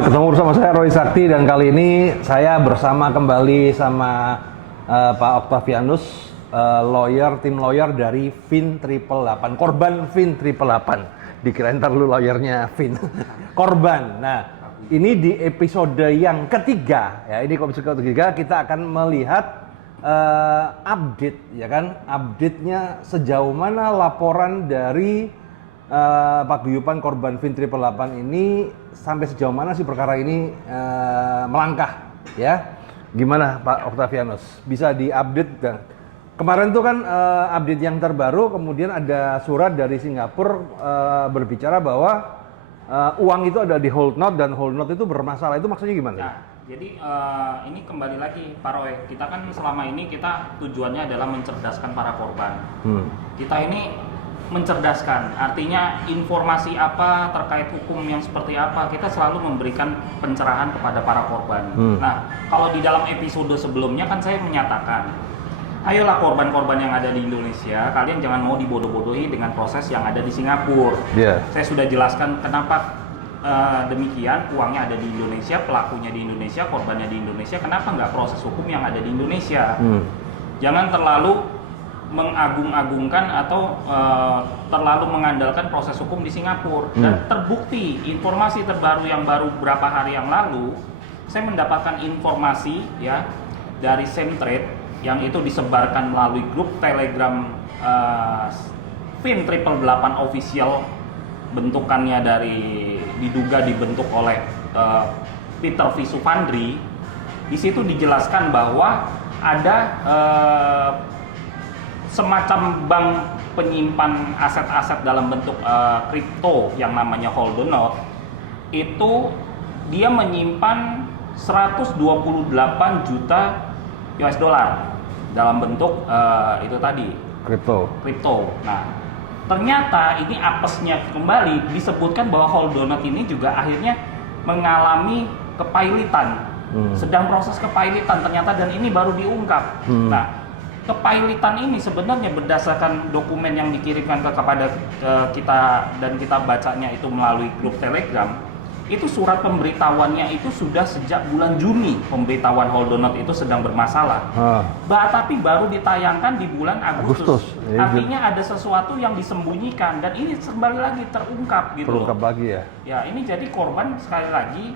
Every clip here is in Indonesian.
ketemu bersama saya Roy Sakti dan kali ini saya bersama kembali sama Pak Octavianus, tim lawyer dari Fin 888, korban Fin 888. Dikirain ntar lu lawyernya Fin. Korban. Nah, ini di episode yang ketiga, ya ini episode ketiga kita akan melihat update, ya kan? Update-nya sejauh mana laporan dari paguyuban korban Fin 888 ini sampai sejauh mana sih perkara ini melangkah, ya? Gimana Pak Octavianus? Bisa diupdate dan kemarin tuh kan update yang terbaru, kemudian ada surat dari Singapura berbicara bahwa uang itu ada di hold not dan hold not itu bermasalah. Itu maksudnya gimana? Nah, jadi ini kembali lagi Pak Roy, kita kan selama ini kita tujuannya adalah mencerdaskan para korban. Kita ini mencerdaskan, artinya informasi apa terkait hukum yang seperti apa, kita selalu memberikan pencerahan kepada para korban. Nah, kalau di dalam episode sebelumnya kan saya menyatakan, ayolah korban-korban yang ada di Indonesia, kalian jangan mau dibodoh-bodohi dengan proses yang ada di Singapura. Saya sudah jelaskan kenapa demikian, uangnya ada di Indonesia, pelakunya di Indonesia, korbannya di Indonesia, kenapa nggak proses hukum yang ada di Indonesia? Jangan terlalu mengagung-agungkan atau terlalu mengandalkan proses hukum di Singapura. Dan terbukti informasi terbaru yang baru beberapa hari yang lalu, saya mendapatkan informasi ya dari Semtrade yang itu disebarkan melalui grup Telegram Fin 888 official, bentukannya diduga dibentuk oleh Peter V. Supandri. Di situ dijelaskan bahwa ada semacam bank penyimpan aset-aset dalam bentuk kripto yang namanya hold not. Itu dia menyimpan 128 juta US dollar dalam bentuk itu tadi kripto. Nah, ternyata ini apesnya kembali disebutkan bahwa hold not ini juga akhirnya mengalami kepailitan, sedang proses kepailitan ternyata, dan ini baru diungkap. Nah, kepailitan ini sebenarnya berdasarkan dokumen yang dikirimkan kepada kita dan kita bacanya itu melalui grup Telegram. Itu surat pemberitahuannya itu sudah sejak bulan Juni, pemberitahuan hold not itu sedang bermasalah. Tapi baru ditayangkan di bulan Agustus. Artinya ada sesuatu yang disembunyikan dan ini kembali lagi terungkap gitu. Terungkap lagi ya. Ya, ini jadi korban, sekali lagi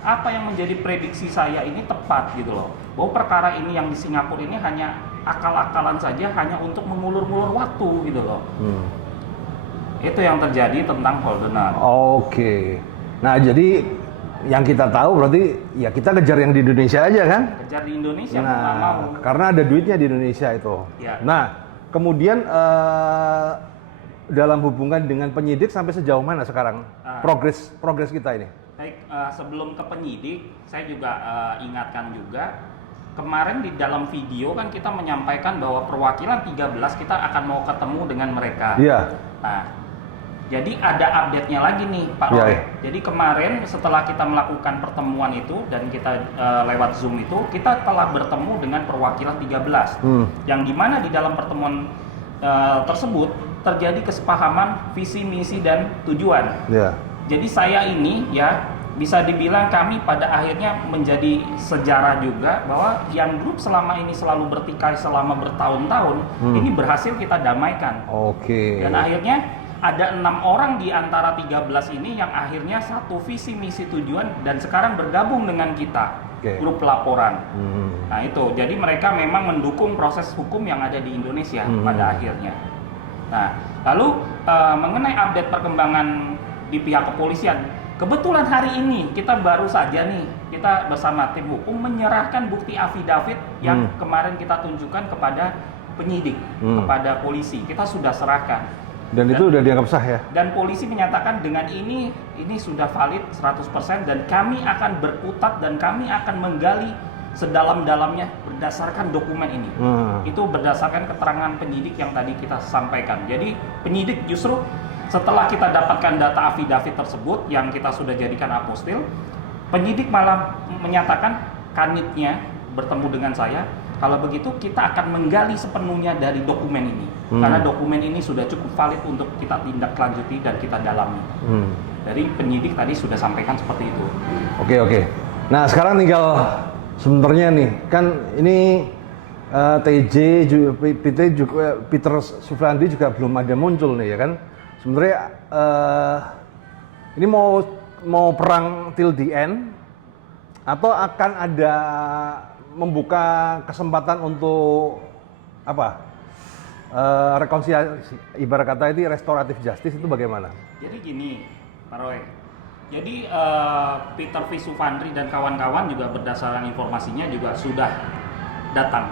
apa yang menjadi prediksi saya ini tepat gitu loh, bahwa perkara ini yang di Singapura ini hanya akal-akalan saja, hanya untuk mengulur-ulur waktu gitu loh. Itu yang terjadi tentang hold not. Oke. Nah, jadi yang kita tahu berarti ya kita kejar yang di Indonesia aja kan? Kejar di Indonesia, nah, mau. Karena ada duitnya di Indonesia itu. Ya. Nah, kemudian dalam hubungan dengan penyidik sampai sejauh mana sekarang progres kita ini? Baik, sebelum ke penyidik, saya juga ingatkan juga, kemarin di dalam video kan kita menyampaikan bahwa perwakilan 13 kita akan mau ketemu dengan mereka. Iya. Nah, jadi ada update-nya lagi nih Pak Roy. Jadi kemarin setelah kita melakukan pertemuan itu dan kita lewat Zoom itu, kita telah bertemu dengan perwakilan 13. Yang dimana di dalam pertemuan tersebut terjadi kesepahaman visi, misi, dan tujuan. Jadi saya ini ya bisa dibilang kami pada akhirnya menjadi sejarah juga bahwa yang grup selama ini selalu bertikai selama bertahun-tahun ini berhasil kita damaikan. Dan akhirnya ada 6 orang di antara 13 ini yang akhirnya satu visi misi tujuan dan sekarang bergabung dengan kita, grup laporan. Nah itu, jadi mereka memang mendukung proses hukum yang ada di Indonesia pada akhirnya. Nah lalu mengenai update perkembangan di pihak kepolisian, kebetulan hari ini kita baru saja nih, kita bersama tim hukum menyerahkan bukti afidavit yang kemarin kita tunjukkan kepada penyidik, kepada polisi. Kita sudah serahkan. Dan itu udah dianggap sah ya? Dan polisi menyatakan dengan ini sudah valid 100% dan kami akan berkutat dan kami akan menggali sedalam-dalamnya berdasarkan dokumen ini. Itu berdasarkan keterangan penyidik yang tadi kita sampaikan. Jadi penyidik justru setelah kita dapatkan data afidavit tersebut yang kita sudah jadikan apostil, penyidik malah menyatakan kanitnya bertemu dengan saya, Kalau begitu kita akan menggali sepenuhnya dari dokumen ini. Karena dokumen ini sudah cukup valid untuk kita tindak lanjuti dan kita dalami. Dari penyidik tadi sudah sampaikan seperti itu. Oke. Nah sekarang tinggal sebenarnya nih, kan ini TJ, Peter Sufrandi juga belum ada muncul nih ya kan. Sebenarnya ini mau perang till the end atau akan ada membuka kesempatan untuk apa? Rekonsiliasi, ibarat kata itu restoratif justice itu bagaimana? Jadi gini, Pak Roy. Jadi Peter V. Sufandri dan kawan-kawan juga berdasarkan informasinya juga sudah datang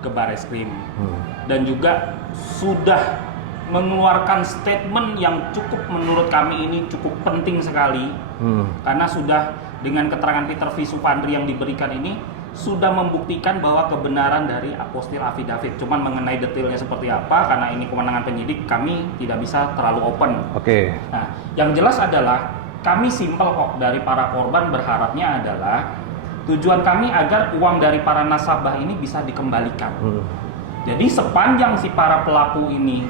ke Barreskrim dan juga sudah mengeluarkan statement yang cukup menurut kami ini cukup penting sekali karena sudah dengan keterangan Peter V. Sufandri yang diberikan ini sudah membuktikan bahwa kebenaran dari apostil afidavit. Cuman mengenai detailnya seperti apa, karena ini kewenangan penyidik, kami tidak bisa terlalu open. Nah, yang jelas adalah kami simpel kok dari para korban berharapnya adalah tujuan kami agar uang dari para nasabah ini bisa dikembalikan. Jadi sepanjang si para pelaku ini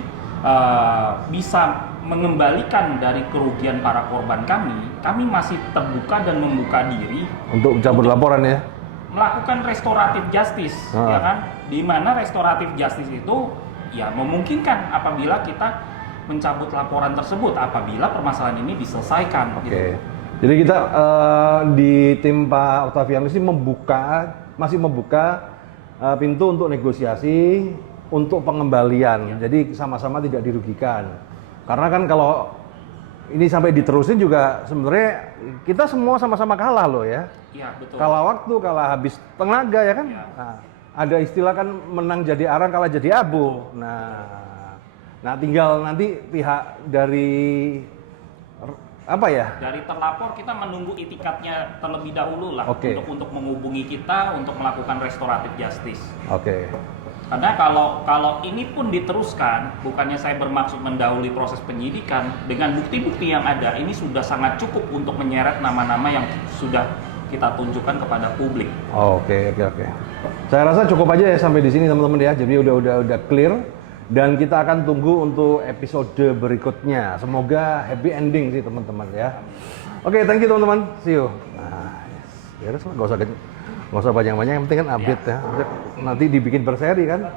bisa mengembalikan dari kerugian para korban kami masih terbuka dan membuka diri untuk cabut laporan ya. Melakukan restoratif justice, ya kan? Di mana restoratif justice itu ya memungkinkan apabila kita mencabut laporan tersebut apabila permasalahan ini diselesaikan. Gitu. Jadi kita di tim Pak Octavianus ini masih membuka pintu untuk negosiasi untuk pengembalian. Jadi sama-sama tidak dirugikan. Karena kan kalau ini sampai diterusin juga sebenarnya kita semua sama-sama kalah loh ya. Iya, betul. Kalah waktu, kalah habis tenaga ya kan. Ya. Nah, ada istilah kan menang jadi arang, kalah jadi abu. Nah tinggal nanti pihak dari apa ya? Dari terlapor kita menunggu itikatnya terlebih dahulu lah untuk menghubungi kita untuk melakukan restoratif justice. Karena kalau ini pun diteruskan, bukannya saya bermaksud mendahului proses penyidikan, dengan bukti-bukti yang ada ini sudah sangat cukup untuk menyeret nama-nama yang sudah kita tunjukkan kepada publik. Oke. Saya rasa cukup aja ya sampai di sini teman-teman ya. Jadi udah clear dan kita akan tunggu untuk episode berikutnya. Semoga happy ending sih teman-teman ya. Oke, thank you teman-teman. See you. Nah, ya udah, nggak usah banyak-banyak, yang penting kan update ya. Nanti dibikin berseri kan.